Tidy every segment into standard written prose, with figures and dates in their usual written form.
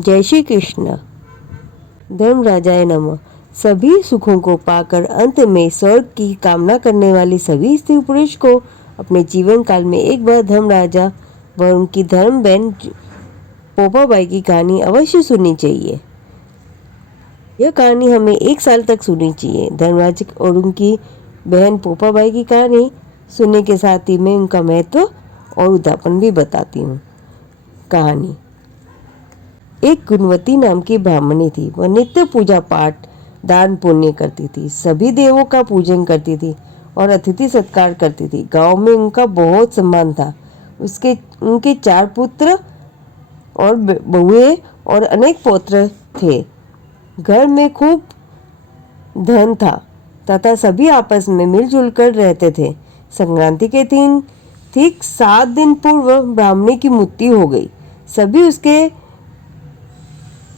जय श्री कृष्ण। धर्मराजाय नमः। सभी सुखों को पाकर अंत में स्वर्ग की कामना करने वाली सभी स्त्री पुरुष को अपने जीवन काल में एक बार धर्मराजा व उनकी धर्म बहन पोपाबाई की कहानी अवश्य सुननी चाहिए। यह कहानी हमें 1 साल तक सुननी चाहिए। धर्मराज और उनकी बहन पोपाबाई की कहानी सुनने के साथ ही मैं उनका महत्व और उदाहरण भी बताती हूँ। कहानी। एक गुणवती नाम की ब्राह्मणी थी। वह नित्य पूजा पाठ दान पुण्य करती थी, सभी देवों का पूजन करती थी और अतिथि सत्कार करती थी। गांव में उनका बहुत सम्मान था। उनके 4 पुत्र और बहुएं और अनेक पौत्र थे। घर में खूब धन था तथा सभी आपस में मिलजुल कर रहते थे। संक्रांति के दिन ठीक 7 दिन पूर्व ब्राह्मणी की मृत्यु हो गई। सभी उसके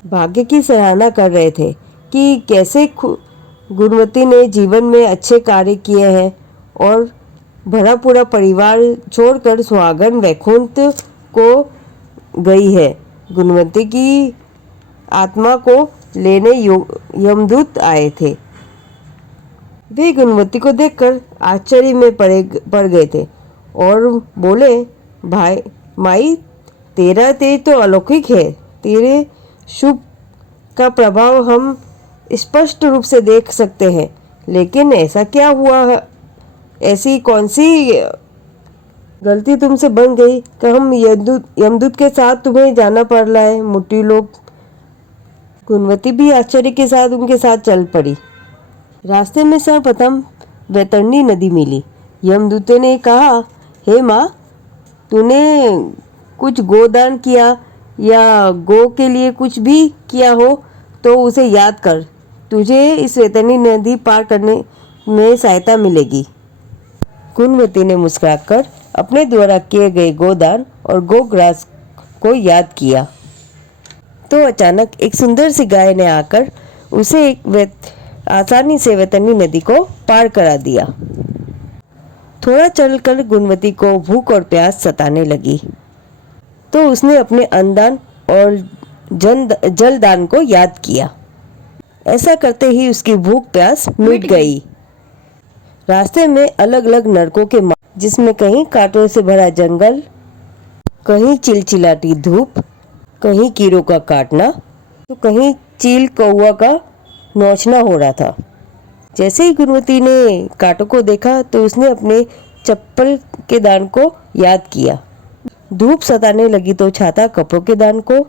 भाग्य की सराहना कर रहे थे कि कैसे गुणवती ने जीवन में अच्छे कार्य किए हैं और भरा पूरा परिवार छोड़कर सुहागन वैकुंठ को गई है। गुणवती की आत्मा को लेने यमदूत आए थे। वे गुणवती को देखकर आश्चर्य में पड़ गए थे और बोले, भाई माई, तेरा तेज तो अलौकिक है। तेरे शुभ का प्रभाव हम स्पष्ट रूप से देख सकते हैं, लेकिन ऐसा क्या हुआ? ऐसी कौन सी गलती तुमसे बन गई कि हम यमदूत के साथ तुम्हें जाना पड़ रहा है? मोटी लोग गुणवती भी आश्चर्य के साथ उनके साथ चल पड़ी। रास्ते में सर्वप्रथम वैतरणी नदी मिली। यमदूत ने कहा, हे माँ, तूने कुछ गोदान किया या गो के लिए कुछ भी किया हो तो उसे याद कर। तुझे इस वैतरणी नदी पार करने में सहायता मिलेगी। गुणवती ने मुस्कुराकर अपने द्वारा किए गए गोदान और गोग्रास को याद किया तो अचानक एक सुंदर सी गाय ने आकर उसे आसानी से वैतरणी नदी को पार करा दिया। थोड़ा चलकर गुणवती को भूख और प्यास सताने लगी तो उसने अपने अन्नदान और जलदान को याद किया। ऐसा करते ही उसकी भूख प्यास मिट गई। रास्ते में अलग अलग नरकों के जिसमें कहीं कांटों से भरा जंगल, कहीं चिलचिलाती धूप, कहीं कीड़ों का काटना तो कहीं चील कौवा का नोचना हो रहा था। जैसे ही गुणवती ने कांटों को देखा तो उसने अपने चप्पल के दान को याद किया। धूप सताने लगी तो छाता कपड़ों के दान को,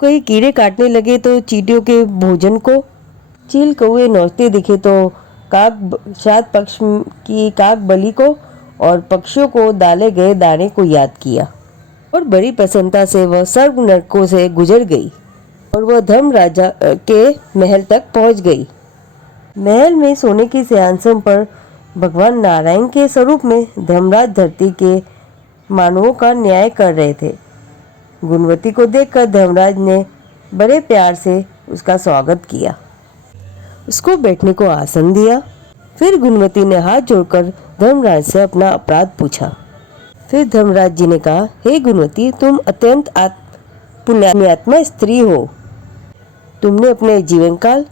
कहीं कीड़े काटने लगे तो चींटियों के भोजन को, चील कौवे नोचते दिखे तो श्राद्ध पक्ष की काक बलि को और पक्षियों को डाले गए दाने को याद किया और बड़ी प्रसन्नता से वह सर्व नरकों से गुजर गई और वह धर्मराजा के महल तक पहुंच गई। महल में सोने के सिंहासन पर भगवान नारायण के स्वरूप में धर्मराज धरती के मानवों का न्याय कर रहे थे। गुणवती को देखकर धर्मराज ने बड़े प्यार से उसका स्वागत किया, उसको बैठने को आसन दिया। फिर गुणवती ने हाथ जोड़कर धर्मराज से अपना अपराध पूछा। फिर धर्मराज जी ने कहा, हे गुणवती, तुम अत्यंत पुण्यात्मा स्त्री हो। तुमने अपने जीवन काल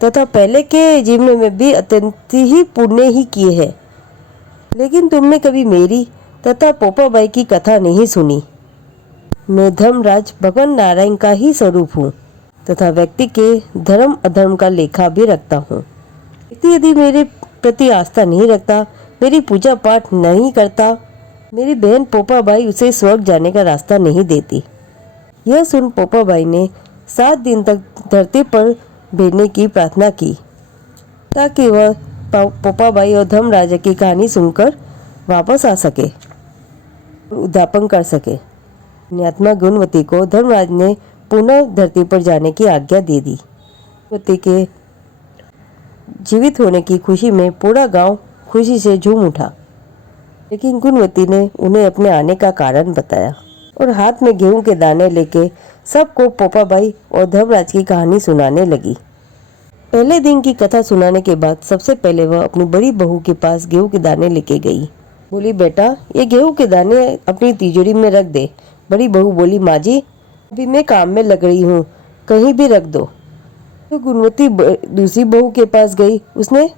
तथा पहले के जीवन में भी अत्यंत ही पुण्य ही किए हैं, लेकिन तुमने कभी मेरी तथा पोपाबाई की कथा नहीं सुनी। मैं धर्मराज भगवान नारायण का ही स्वरूप हूँ तथा व्यक्ति के धर्म अधर्म का लेखा भी रखता हूँ। व्यक्ति यदि मेरे प्रति आस्था नहीं रखता, मेरी पूजा पाठ नहीं करता, मेरी बहन पोपाबाई उसे स्वर्ग जाने का रास्ता नहीं देती। यह सुन पोपाबाई ने 7 दिन तक धरती पर भेजने की प्रार्थना की ताकि वह पोपाबाई और धर्मराजा की कहानी सुनकर वापस आ सके, उद्यापन कर सके। पुण्यात्मा गुणवती को धर्मराज ने पुनः धरती पर जाने की आज्ञा दे दी। गुणवती के जीवित होने की खुशी में पूरा गांव खुशी से झूम उठा, लेकिन गुणवती ने उन्हें अपने आने का कारण बताया और हाथ में गेहूं के दाने लेके सबको पोपाबाई और धर्मराज की कहानी सुनाने लगी। पहले दिन की कथा सुनाने के बाद सबसे पहले वह अपनी बड़ी बहू के पास गेहूं के दाने लेके गई। बोली, बेटा, ये गेहूं के दाने अपनी तिजोरी में रख दे। बड़ी बहू बोली, माँ जी, अभी मैं काम में लग रही हूँ, कहीं भी रख दो। तो गुणवती दूसरी बहू के पास गई। उसने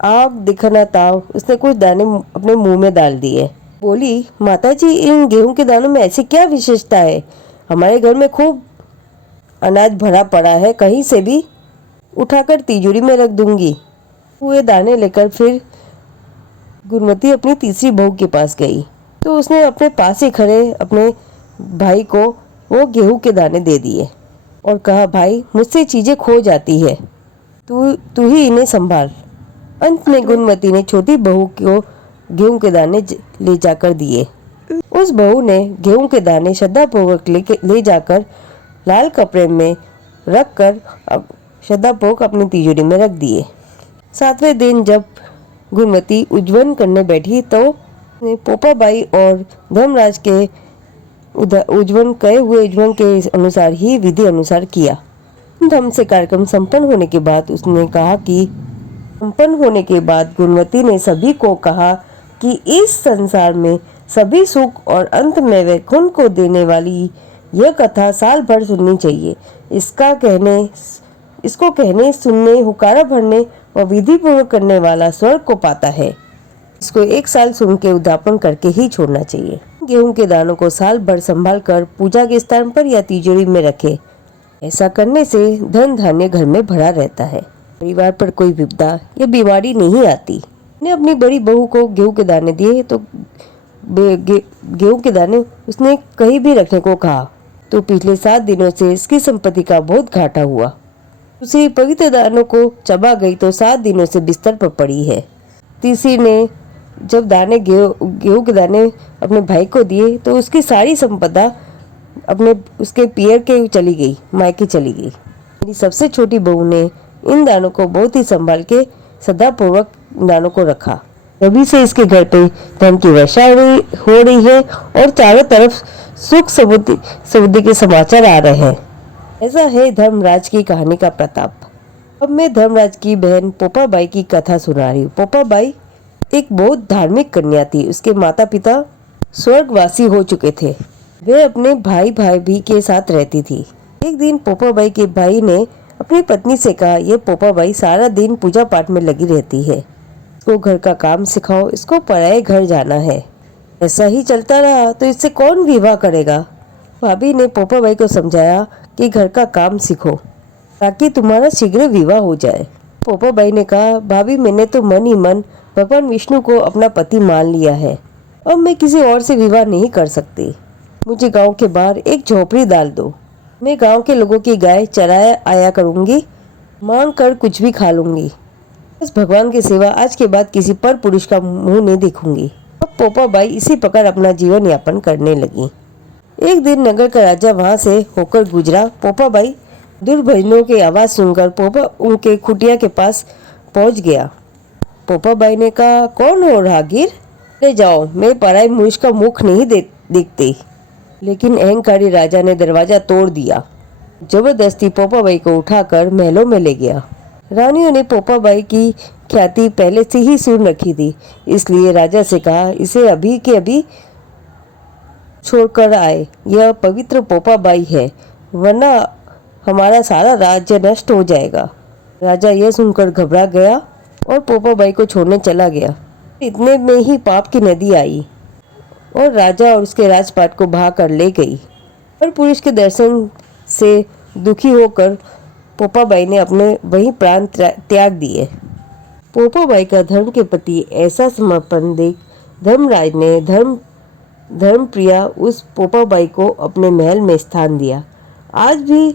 आग दिखना ताव उसने कुछ दाने अपने मुंह में डाल दिए। बोली, माताजी, इन गेहूं के दानों में ऐसी क्या विशेषता है? हमारे घर में खूब अनाज भरा पड़ा है, कहीं से भी उठाकर तिजोरी में रख दूंगी। वो दाने लेकर फिर गुणवती अपनी तीसरी बहू के पास गई तो उसने अपने पास ही खड़े अपने भाई को वो गेहूं के दाने दे दिए और कहा, भाई, मुझसे चीजें खो जाती है, तू ही इन्हें संभाल। अंत में गुणवती ने छोटी बहू को गेहूं के दाने ले जाकर दिए। उस बहू ने गेहूं के दाने श्रद्धापूर्वक ले जाकर लाल कपड़े में रख कर श्रद्धापूर्वक अपनी तिजोरी में रख दिए। 7वें दिन जब गुणवती उज्जवल करने बैठी तो पोपाबाई और धर्मराज के उज्जवल के अनुसार ही विधि अनुसार किया। धर्म से कार्यक्रम संपन्न होने के बाद उसने कहा कि गुणवती ने सभी को कहा कि इस संसार में सभी सुख और अंत में वैकुंठ को देने वाली यह कथा साल भर सुननी चाहिए। इसको कहने, सुनने, हुकारा भरने और विधि पूर्वक करने वाला स्वर्ग को पाता है। इसको 1 साल सुन के उद्यापन करके ही छोड़ना चाहिए। गेहूं के दानों को साल भर संभाल कर पूजा के स्थान पर या तिजोरी में रखे। ऐसा करने से धन धान्य घर में भरा रहता है, परिवार पर कोई विपदा या बीमारी नहीं आती। ने अपनी बड़ी बहू को गेहूं के दाने दिए तो गेहूं के दाने उसने कहीं भी रखने को कहा तो पिछले 7 दिनों से इसकी संपत्ति का बहुत घाटा हुआ। उसी पवित्र दानों को चबा गई तो 7 दिनों से बिस्तर पर पड़ी है। तीसरी ने जब गेहूं के दाने अपने भाई को दिए तो उसकी सारी संपदा उसके पियर के चली गई, मायके चली गई। मेरी सबसे छोटी बहू ने इन दानों को बहुत ही संभाल के सदापूर्वक दानों को रखा। तभी से इसके घर पे धन की वर्षा हो रही है और चारों तरफ सुख समृद्धि के समाचार आ रहे हैं। ऐसा है धर्मराज की कहानी का प्रताप। अब मैं धर्मराज की बहन पोपाबाई की कथा सुना रही हूँ। पोपाबाई एक बहुत धार्मिक कन्या थी। उसके माता पिता स्वर्गवासी हो चुके थे। वे अपने भाई भी के साथ रहती थी। एक दिन पोपाबाई के भाई ने अपनी पत्नी से कहा, यह पोपाबाई सारा दिन पूजा पाठ में लगी रहती है, इसको घर का काम सिखाओ, इसको पराए घर जाना है। ऐसा ही चलता रहा तो इससे कौन विवाह करेगा? भाभी ने पोपाबाई को समझाया कि घर का काम सीखो ताकि तुम्हारा शीघ्र विवाह हो जाए। पोपाबाई ने कहा, भाभी, मैंने तो मन ही मन भगवान विष्णु को अपना पति मान लिया है। अब मैं किसी और से विवाह नहीं कर सकती। मुझे गांव के बाहर एक झोपड़ी डाल दो। मैं गांव के लोगों की गाय चराया आया करूंगी, मांग कर कुछ भी खा लूंगी। बस भगवान की सेवा, आज के बाद किसी पर पुरुष का मुंह नहीं देखूंगी। अब पोपाबाई इसी प्रकार अपना जीवन यापन करने लगी। एक दिन नगर का राजा वहां से होकर गुजरा। पोपाबाई दुर्भजनों की आवाज सुनकर उनके कुटिया के पास पहुंच गया। पोपाबाई ने कहा, कौन हो राहगीर? ले जाओ, मैं पराई मनुष्य का मुख नहीं देखती। लेकिन अहंकारी राजा ने दरवाजा तोड़ दिया। जबरदस्ती पोपाबाई को उठाकर महलों में ले गया। रानियों ने पोपाबाई की ख्याति पहले से ही सुन रखी थी, इसलिए राजा से कहा, इसे अभी के अभी छोड़कर आए। यह पवित्र पोपाबाई है, वरना हमारा सारा राज्य नष्ट हो जाएगा। राजा यह सुनकर घबरा गया और पोपाबाई को छोड़ने चला गया। इतने में ही पाप की नदी आई और राजा और उसके राजपाट को बहा कर ले गई। पर पुरुष के दर्शन से दुखी होकर पोपाबाई ने अपने वही प्राण त्याग दिए। पोपाबाई का धर्म के प्रति ऐसा समर्पण देख धर्मराज ने धर्मप्रिया उस पोपाबाई को अपने महल में स्थान दिया। आज भी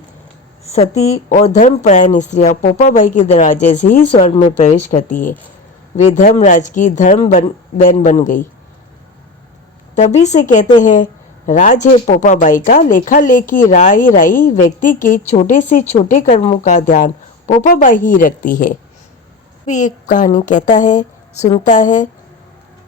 सती और धर्मपरायण स्त्रियां पोपाबाई के दरवाजे से ही स्वर्ग में प्रवेश करती है। वे धर्मराज की बहन बन गई। तभी से कहते हैं, राज है पोपाबाई का, लेखा लेखी राई व्यक्ति के छोटे से छोटे कर्मों का ध्यान पोपाबाई ही रखती है। भी एक कहानी कहता है, सुनता है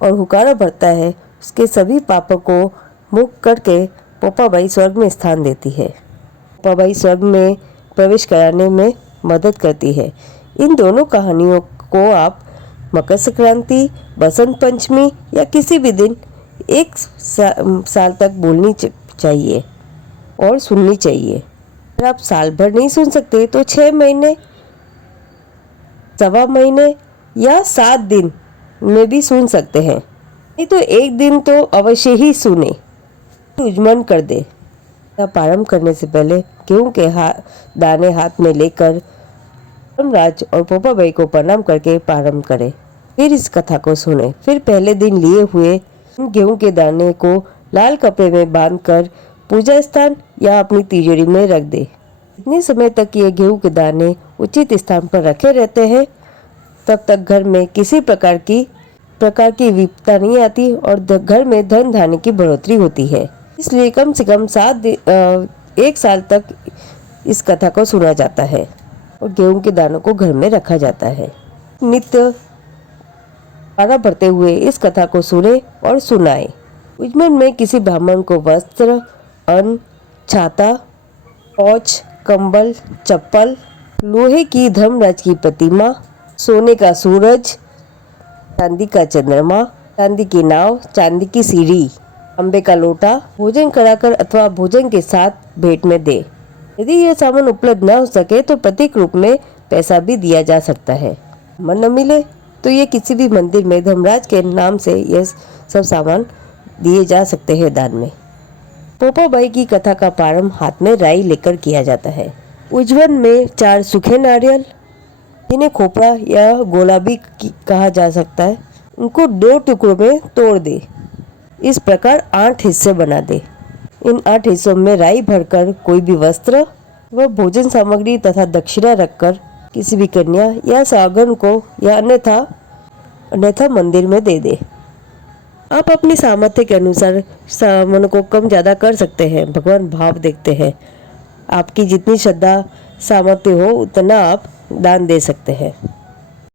और हुकारा भरता है, उसके सभी पापों को मुक्त करके पोपाबाई स्वर्ग में स्थान देती है। पोपाबाई स्वर्ग में प्रवेश कराने में मदद करती है। इन दोनों कहानियों को आप मकर संक्रांति, बसंत पंचमी या किसी भी दिन 1 साल तक बोलनी चाहिए और सुननी चाहिए। अगर आप साल भर नहीं सुन सकते तो 6 महीने, सवा महीने या 7 दिन में भी सुन सकते हैं। नहीं तो एक दिन तो अवश्य ही सुने, रुजमन कर दे। प्रारंभ करने से पहले गेहूं के दाने हाथ में लेकर धर्मराज और पोपाबाई को प्रणाम करके प्रारंभ करें। फिर इस कथा को सुने। फिर पहले दिन लिए हुए गेहूं के दाने को लाल कपड़े में बांधकर पूजा स्थान या अपनी तिजोरी में रख दे। इतने समय तक ये गेहूं के दाने उचित स्थान पर रखे रहते हैं, तब तक घर में किसी प्रकार की विपदा नहीं आती और घर में धन धान्य की बढ़ोतरी होती है। इसलिए कम से कम 1 साल तक इस कथा को सुना जाता है और गेहूं के दानों को घर में रखा जाता है। नित्य पारा भरते हुए इस कथा को सुने और सुनाए। उज्जैन में किसी ब्राह्मण को वस्त्र, अन्न, छाता, टॉर्च, कंबल, चप्पल, लोहे की धर्मराज की प्रतिमा, सोने का सूरज, चांदी का चंद्रमा, चांदी की नाव, चांदी की सीढ़ी, तांबे का लोटा भोजन कराकर अथवा भोजन के साथ भेंट में दे। यदि यह सामान उपलब्ध न हो सके तो प्रतीक रूप में पैसा भी दिया जा सकता है। मन न मिले तो ये किसी भी मंदिर में धर्मराज के नाम से यह सब सामान दिए जा सकते हैं दान में। पोपाबाई की कथा का प्रारंभ हाथ में राई लेकर किया जाता है। उज्जैन में 4 सूखे नारियल, जिन्हें खोपड़ा या गोला भी कहा जा सकता है, उनको 2 टुकड़ों में तोड़ दे। इस प्रकार 8 हिस्से बना दे। इन 8 हिस्सों में राई भरकर कोई भी वस्त्र व भोजन सामग्री तथा दक्षिणा रखकर किसी भी कन्या या सागन को या अन्यथा मंदिर में दे दे। आप अपनी सामर्थ्य के अनुसार सामान को कम ज़्यादा कर सकते हैं। भगवान भाव देखते हैं। आपकी जितनी श्रद्धा सामर्थ्य हो उतना आप दान दे सकते हैं।